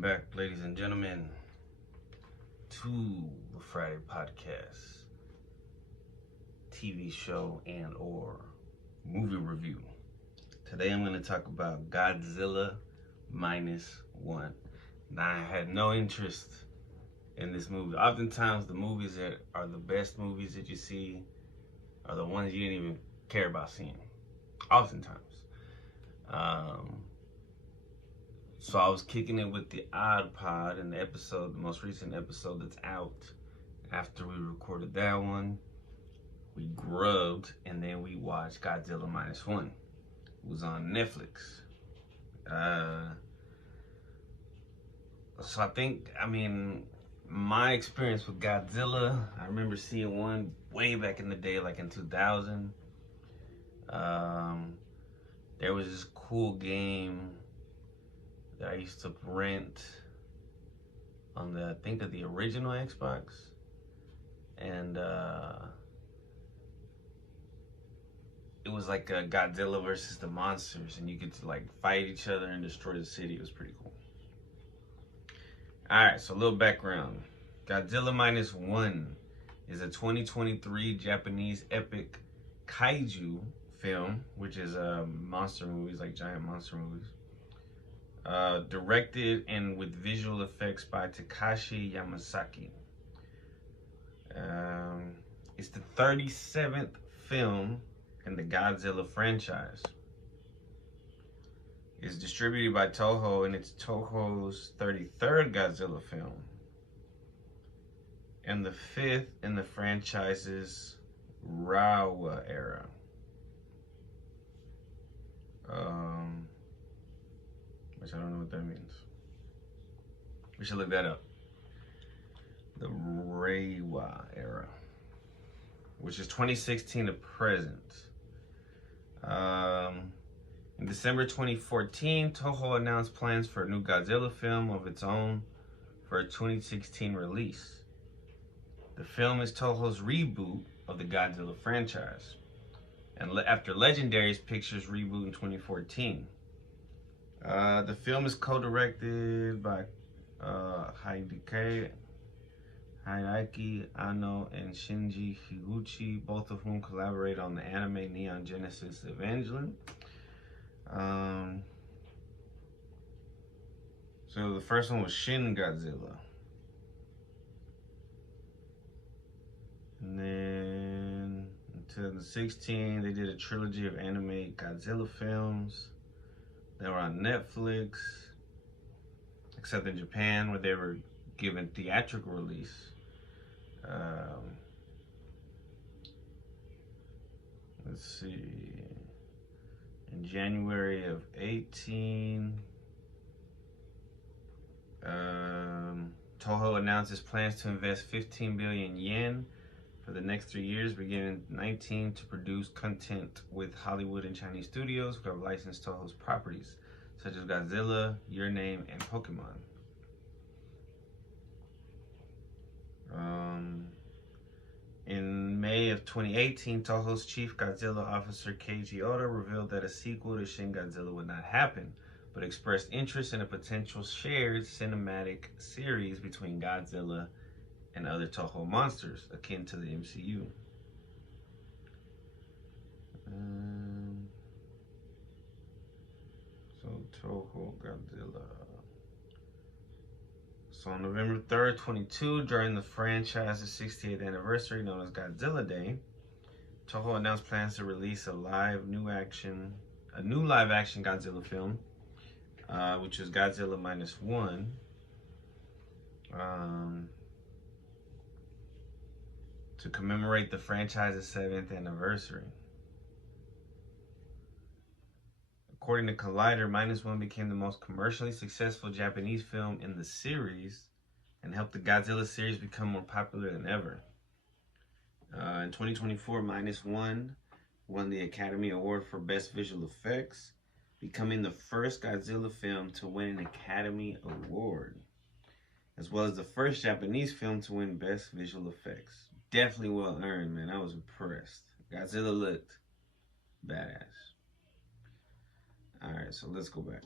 Welcome back, ladies and gentlemen, to the Friday Podcast, TV show and or movie review. Today I'm going to talk about Godzilla Minus One. Now, I had no interest in this movie. Oftentimes, the movies that are the best movies that you see are the ones you didn't even care about seeing. Oftentimes. So I was kicking it with the Odd Pod in the episode, the most recent episode that's out. After we recorded that one, we grubbed and then we watched Godzilla Minus One. It was on Netflix. So my experience with Godzilla, I remember seeing one way back in the day, like in 2000. There was this cool game that I used to rent on the original Xbox, and it was like a Godzilla versus the monsters, and you get to like fight each other and destroy the city. It was pretty cool. All right, so a little background. Godzilla Minus One is a 2023 Japanese epic kaiju film, which is monster movies, like giant monster movies. Directed and with visual effects by Takashi Yamazaki. It's the 37th film in the Godzilla franchise. It's distributed by Toho, and it's Toho's 33rd Godzilla film, and the 5th in the franchise's Reiwa era. Which I don't know what that means. We should look that up. The Reiwa era, which is 2016 to present. In December 2014, Toho announced plans for a new Godzilla film of its own for a 2016 release. The film is Toho's reboot of the Godzilla franchise, and after Legendary's Pictures reboot in 2014. The film is co-directed by Hideaki Anno and Shinji Higuchi, both of whom collaborate on the anime Neon Genesis Evangelion. So the first one was Shin Godzilla. And then in 2016, they did a trilogy of anime Godzilla films. They were on Netflix, except in Japan, where they were given theatrical release. Let's see. In January of 18, Toho announced its plans to invest 15 billion yen for the next 3 years, beginning in 19, to produce content with Hollywood and Chinese studios who have licensed Toho's properties, such as Godzilla, Your Name, and Pokemon. In May of 2018, Toho's chief Godzilla officer Keiji Oda revealed that a sequel to Shin Godzilla would not happen, but expressed interest in a potential shared cinematic series between Godzilla and other Toho monsters, akin to the MCU. So Toho Godzilla. So on November 3rd, 2022, during the franchise's 60th anniversary, known as Godzilla Day, Toho announced plans to release a new live-action Godzilla film, which is Godzilla Minus One. To commemorate the franchise's 7th anniversary. According to Collider, Minus One became the most commercially successful Japanese film in the series and helped the Godzilla series become more popular than ever. In 2024, Minus One won the Academy Award for Best Visual Effects, becoming the first Godzilla film to win an Academy Award, as well as the first Japanese film to win Best Visual Effects. Definitely well earned, man. I was impressed. Godzilla looked badass. Alright, so let's go back.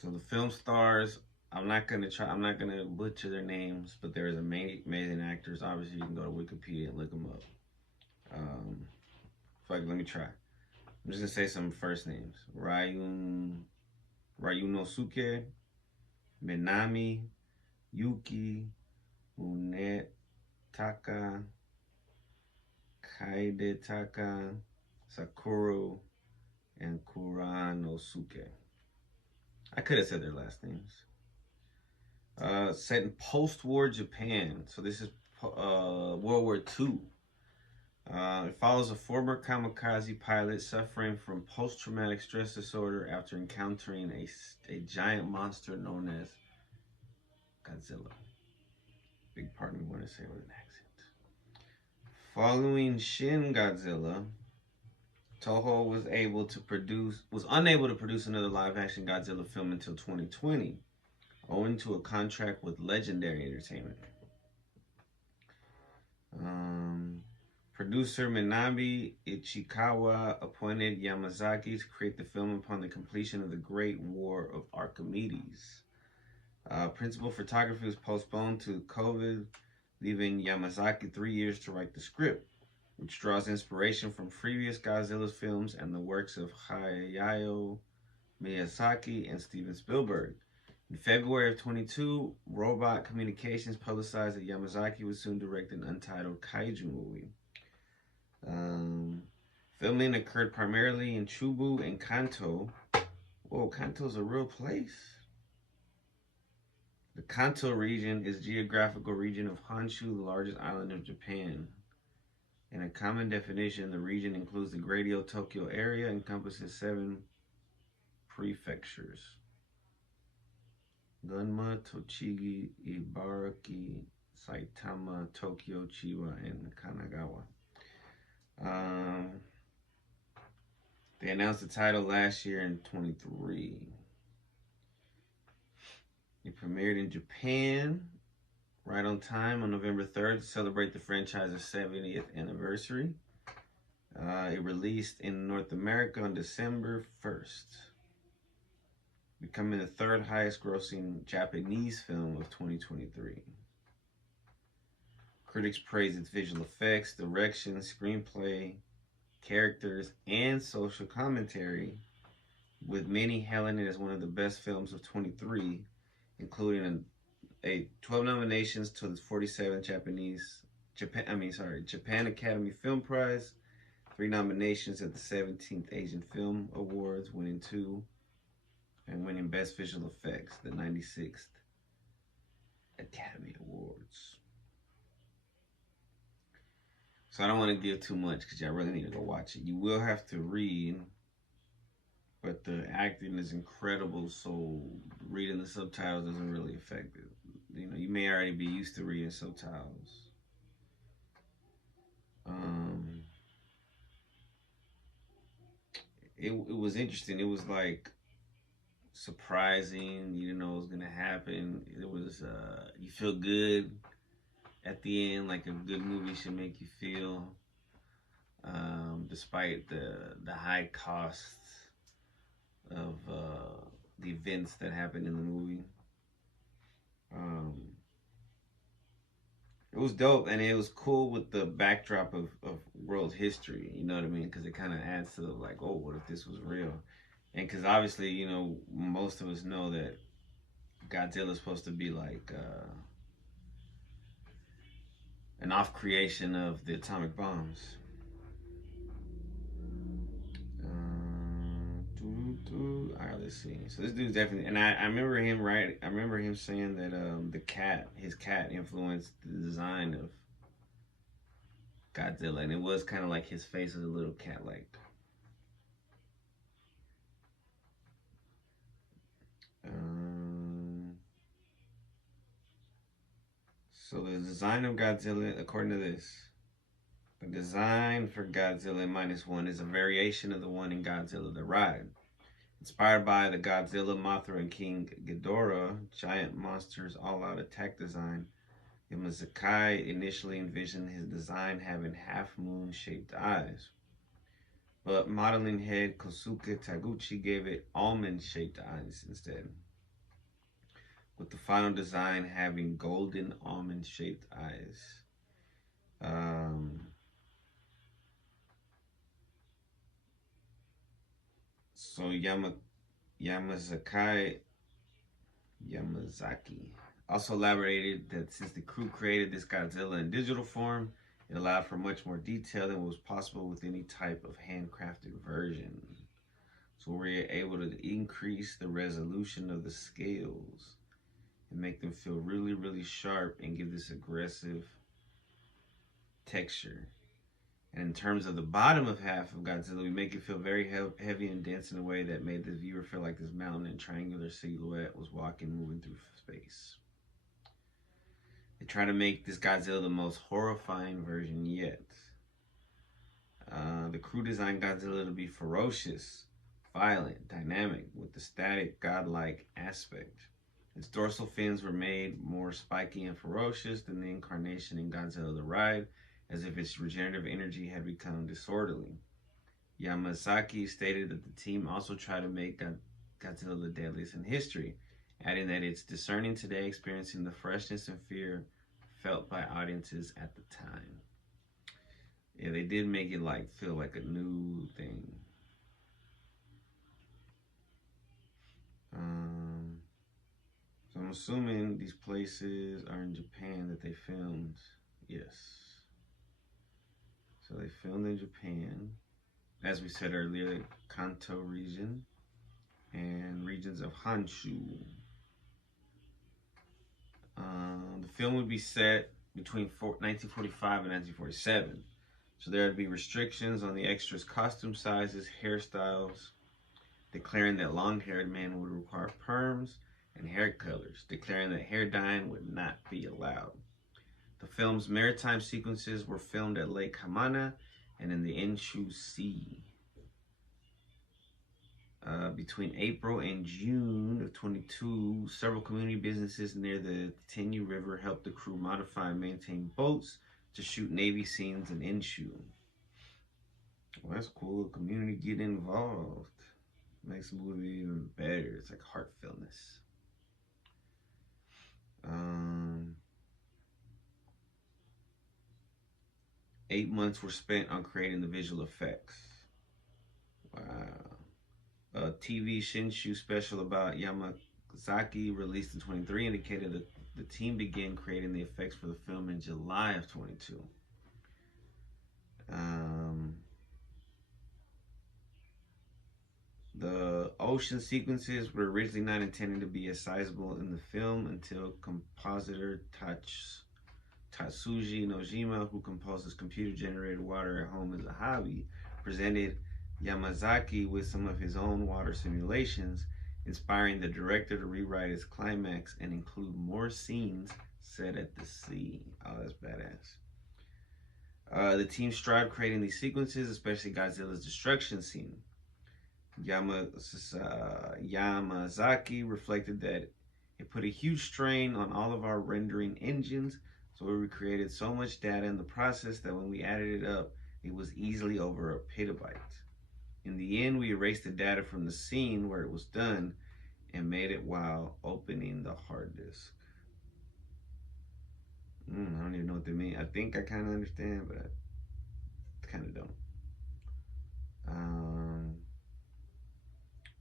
So the film stars, I'm not gonna butcher their names, but there is amazing actors. Obviously, you can go to Wikipedia and look them up. Um, Fuck, let me try. I'm just gonna say some first names: Ryunosuke, Minami, Yuki, Munetaka, Kaidetaka, Sakura, and Kuranosuke. I could have said their last names. Set in post-war Japan. So this is World War II. It follows a former kamikaze pilot suffering from post-traumatic stress disorder after encountering a giant monster known as Godzilla. Big part of me want to say it with an accent. Following Shin Godzilla, Toho was unable to produce another live-action Godzilla film until 2020, owing to a contract with Legendary Entertainment. Producer Minami Ichikawa appointed Yamazaki to create the film upon the completion of the Great War of Archimedes. Principal photography was postponed to COVID, leaving Yamazaki 3 years to write the script, which draws inspiration from previous Godzilla films and the works of Hayao Miyazaki and Steven Spielberg. In February of 22, Robot Communications publicized that Yamazaki would soon direct an untitled kaiju movie. Filming occurred primarily in Chubu and Kanto. Whoa, Kanto's a real place. The Kanto region is a geographical region of Honshu, the largest island of Japan. In a common definition, the region includes the Greater Tokyo area and encompasses 7 prefectures: Gunma, Tochigi, Ibaraki, Saitama, Tokyo, Chiba, and Kanagawa. They announced the title last year in 23. It premiered in Japan right on time on November 3rd to celebrate the franchise's 70th anniversary. It released in North America on December 1st, becoming the 3rd highest grossing Japanese film of 2023. Critics praised its visual effects, direction, screenplay, characters, and social commentary, with many hailing it as one of the best films of 23, including 12 nominations to the 47th Japan Academy Film Prize, 3 nominations at the 17th Asian Film Awards, winning 2, and winning Best Visual Effects, the 96th Academy Awards. So I don't want to give too much because y'all really need to go watch it. You will have to read, but the acting is incredible, so reading the subtitles doesn't really affect it. You know, you may already be used to reading subtitles. It was interesting. It was like surprising. You didn't know what was gonna happen. It was you feel good at the end, like a good movie should make you feel, despite the high costs of the events that happened in the movie. It was dope, and it was cool with the backdrop of world history. You know what I mean? Because it kind of adds to the, like, oh, what if this was real? And because obviously, you know, most of us know that Godzilla is supposed to be like an off creation of the atomic bombs. All right, let's see. So this dude's definitely, and I remember him, right? I remember him saying that his cat influenced the design of Godzilla, and it was kind of like his face was a little cat-like. So the design of Godzilla, according to this, the design for Godzilla -1 is a variation of the one in Godzilla the Ride. Inspired by the Godzilla, Mothra, and King Ghidorah giant monsters all-out attack design, Yamazaki initially envisioned his design having half-moon-shaped eyes. But modeling head Kosuke Taguchi gave it almond-shaped eyes instead. with the final design having golden almond-shaped eyes. Um, so Yamazaki also elaborated that since the crew created this Godzilla in digital form, it allowed for much more detail than was possible with any type of handcrafted version. So we're able to increase the resolution of the scales and make them feel really, really sharp and give this aggressive texture. And in terms of the bottom of half of Godzilla, we make it feel very heavy and dense in a way that made the viewer feel like this mountain and triangular silhouette was moving through space. They try to make this Godzilla the most horrifying version yet. The crew designed Godzilla to be ferocious, violent, dynamic, with the static, godlike aspect. Its dorsal fins were made more spiky and ferocious than the incarnation in Godzilla the Ride, as if its regenerative energy had become disorderly. Yamazaki stated that the team also tried to make Godzilla the deadliest in history, adding that it's discerning today, experiencing the freshness and fear felt by audiences at the time. Yeah, they did make it feel like a new thing. So I'm assuming these places are in Japan that they filmed. Yes. So they filmed in Japan, as we said earlier, Kanto region and regions of Honshu. The film would be set between 1945 and 1947. So there would be restrictions on the extras' costume sizes, hairstyles, declaring that long-haired men would require perms, and hair colors, declaring that hair dyeing would not be allowed. The film's maritime sequences were filmed at Lake Hamana and in the Enshu Sea. Between April and June of 22, several community businesses near the Tenyu River helped the crew modify and maintain boats to shoot Navy scenes in Enshu. Well, that's cool. Community getting involved makes the movie even better. It's like heartfeltness. 8 months were spent on creating the visual effects. Wow. A TV Shinshu special about Yamazaki released in 23 indicated that the team began creating the effects for the film in July of 22. The ocean sequences were originally not intended to be as sizable in the film until compositor Tatsuji Nojima, who composes computer-generated water at home as a hobby, presented Yamazaki with some of his own water simulations, inspiring the director to rewrite its climax and include more scenes set at the sea. Oh, that's badass. The team strived creating these sequences, especially Godzilla's destruction scene. Yamazaki reflected that it put a huge strain on all of our rendering engines, so we created so much data in the process that when we added it up, it was easily over a petabyte. In the end, we erased the data from the scene where it was done and made it while opening the hard disk. I don't even know what they mean. I think I kind of understand, but I kind of don't.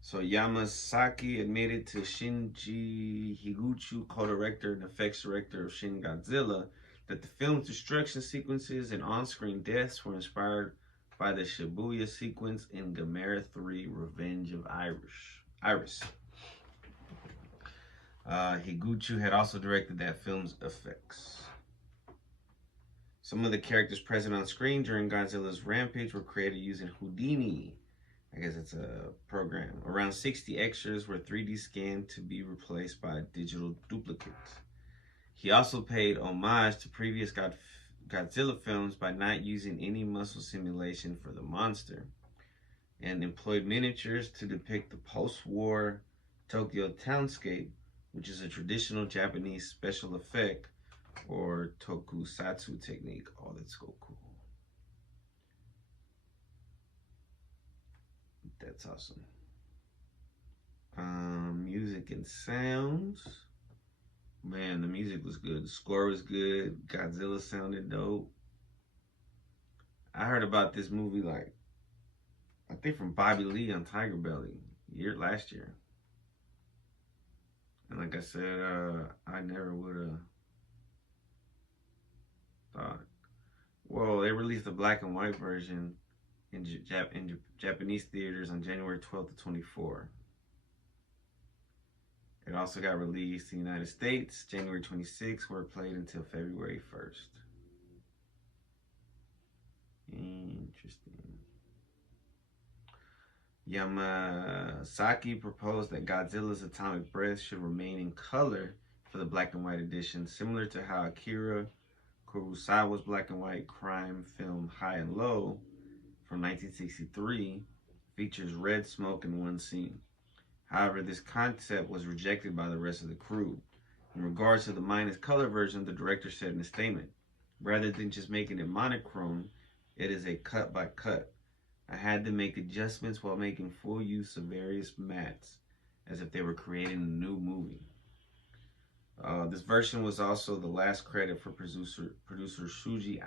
So Yamazaki admitted to Shinji Higuchi, co-director and effects director of Shin Godzilla, that the film's destruction sequences and on-screen deaths were inspired by the Shibuya sequence in Gamera 3: Revenge of Iris. Higuchi had also directed that film's effects. Some of the characters present on screen during Godzilla's rampage were created using Houdini. I guess it's a program. Around 60 extras were 3D scanned to be replaced by digital duplicates. He also paid homage to previous Godzilla films by not using any muscle simulation for the monster, and employed miniatures to depict the post-war Tokyo townscape, which is a traditional Japanese special effect or tokusatsu technique. Oh, that's so cool. That's awesome. Music and sounds. Man, the music was good. The score was good. Godzilla sounded dope. I heard about this movie like I think from Bobby Lee on Tiger Belly last year. And like I said, I never would have thought. Well, they released the black and white version in Japanese theaters on January 12th to 24th. It also got released in the United States January 26th, where it played until February 1st. Interesting. Yamasaki proposed that Godzilla's atomic breath should remain in color for the black and white edition, similar to how Akira Kurosawa's black and white crime film High and Low from 1963 features red smoke in one scene. However, this concept was rejected by the rest of the crew. In regards to the minus color version, the director said in a statement, rather than just making it monochrome, it is a cut by cut. I had to make adjustments while making full use of various mattes, as if they were creating a new movie. This version was also the last credit for producer Shuji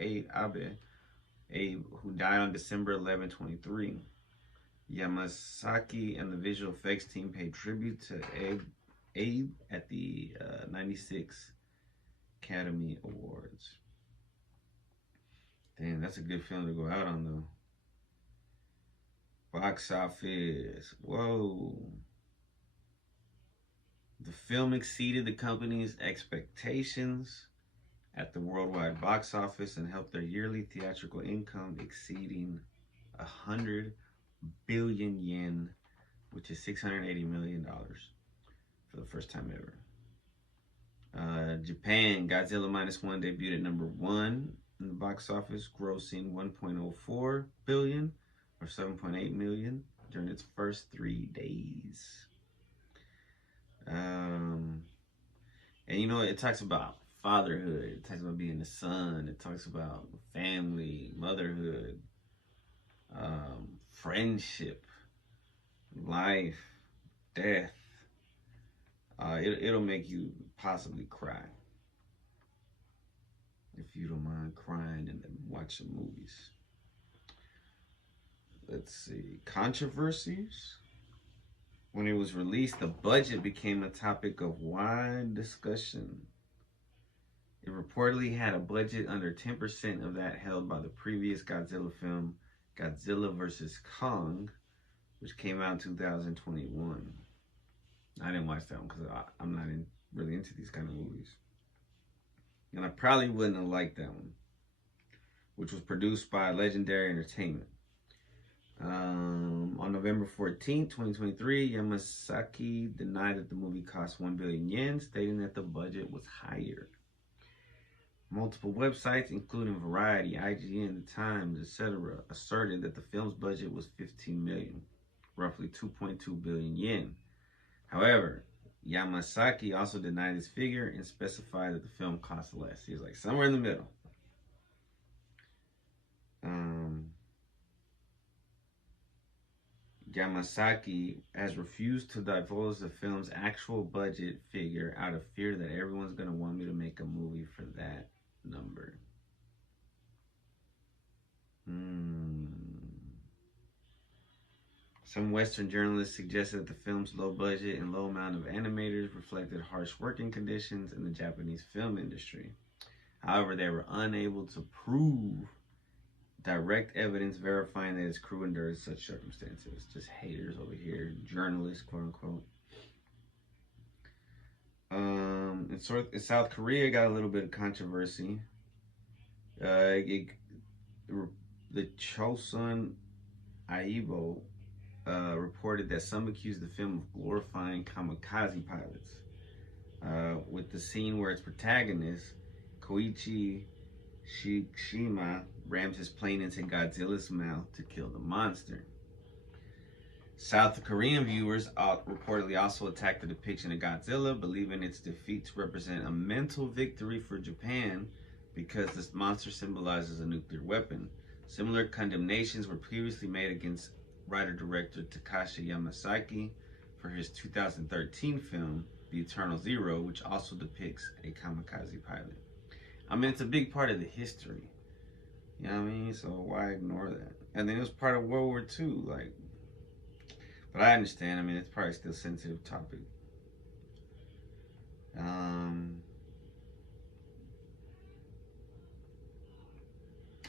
Abe, who died on December 11, 23. Yamasaki and the visual effects team paid tribute to Abe at the 96 Academy Awards. Damn, that's a good film to go out on, though. Box office. Whoa. The film exceeded the company's expectations at the worldwide box office and helped their yearly theatrical income exceeding 100 billion yen, which is $680 million for the first time ever. Japan, Godzilla Minus One debuted at number 1 in the box office, grossing 1.04 billion or 7.8 million during its first 3 days. And you know, it talks about fatherhood, it talks about being a son, it talks about family, motherhood, friendship, life, death. It'll make you possibly cry if you don't mind crying and then watching movies. Let's see, controversies. When it was released, the budget became a topic of wide discussion. It reportedly had a budget under 10% of that held by the previous Godzilla film, Godzilla vs. Kong, which came out in 2021. I didn't watch that one because I'm not really into these kind of movies. And I probably wouldn't have liked that one, which was produced by Legendary Entertainment. On November 14, 2023, Yamasaki denied that the movie cost 1 billion yen, stating that the budget was higher. Multiple websites, including Variety, IGN, The Times, etc., asserted that the film's budget was 15 million, roughly 2.2 billion yen. However, Yamasaki also denied this figure and specified that the film cost less. He was like somewhere in the middle. Yamasaki has refused to divulge the film's actual budget figure out of fear that everyone's going to want me to make a movie for that number. Some Western journalists suggested that the film's low budget and low amount of animators reflected harsh working conditions in the Japanese film industry. However, they were unable to prove direct evidence verifying that its crew endured such circumstances. Just haters over here, journalists, quote unquote. In South Korea, got a little bit of controversy. The Chosun Aibo reported that some accused the film of glorifying kamikaze pilots, with the scene where its protagonist, Koichi Shishima, rams his plane into Godzilla's mouth to kill the monster. South Korean viewers reportedly also attacked the depiction of Godzilla, believing its defeat to represent a mental victory for Japan because this monster symbolizes a nuclear weapon. Similar condemnations were previously made against writer-director Takashi Yamasaki for his 2013 film The Eternal Zero, which also depicts a kamikaze pilot. I mean, it's a big part of the history. You know what I mean? So why ignore that? And then it was part of World War II. Like, but I understand. I mean, it's probably still a sensitive topic.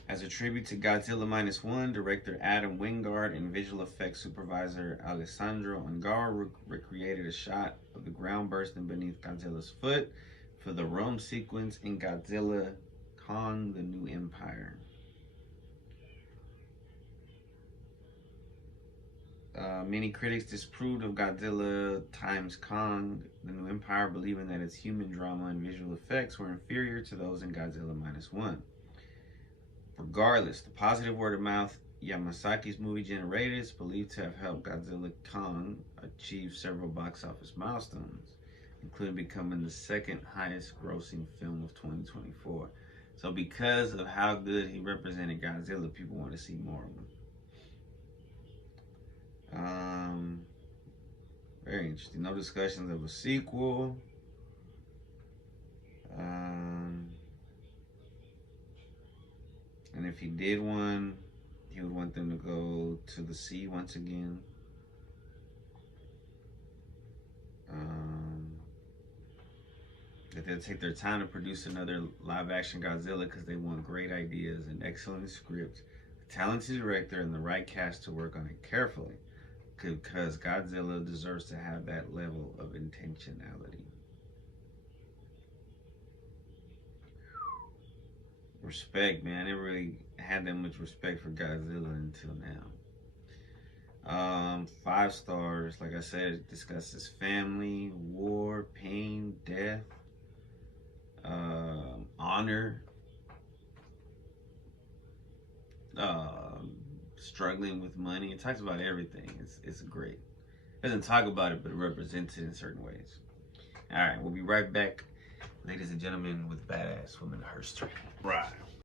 As a tribute to Godzilla Minus One, director Adam Wingard and visual effects supervisor Alessandro Angara recreated a shot of the ground bursting beneath Godzilla's foot for the Rome sequence in Godzilla Kong: The New Empire. Many critics disapproved of Godzilla times Kong: The New Empire, believing that its human drama and visual effects were inferior to those in Godzilla Minus One. Regardless, the positive word of mouth Yamasaki's movie generated is believed to have helped Godzilla Kong achieve several box office milestones, including becoming the second highest grossing film of 2024. So because of how good he represented Godzilla, people want to see more of him. Very interesting. No discussions of a sequel. And if he did one, he would want them to go to the sea once again. That they'll take their time to produce another live-action Godzilla because they want great ideas, an excellent script, a talented director, and the right cast to work on it carefully. Because Godzilla deserves to have that level of intentionality. Respect, man. I never really had that much respect for Godzilla until now. 5 stars. Like I said, it discusses family, war, pain, death, honor, struggling with money. It talks about everything. It's great. It doesn't talk about it, but it represents it in certain ways. All right, we'll be right back, ladies and gentlemen, with Badass Women History. Right.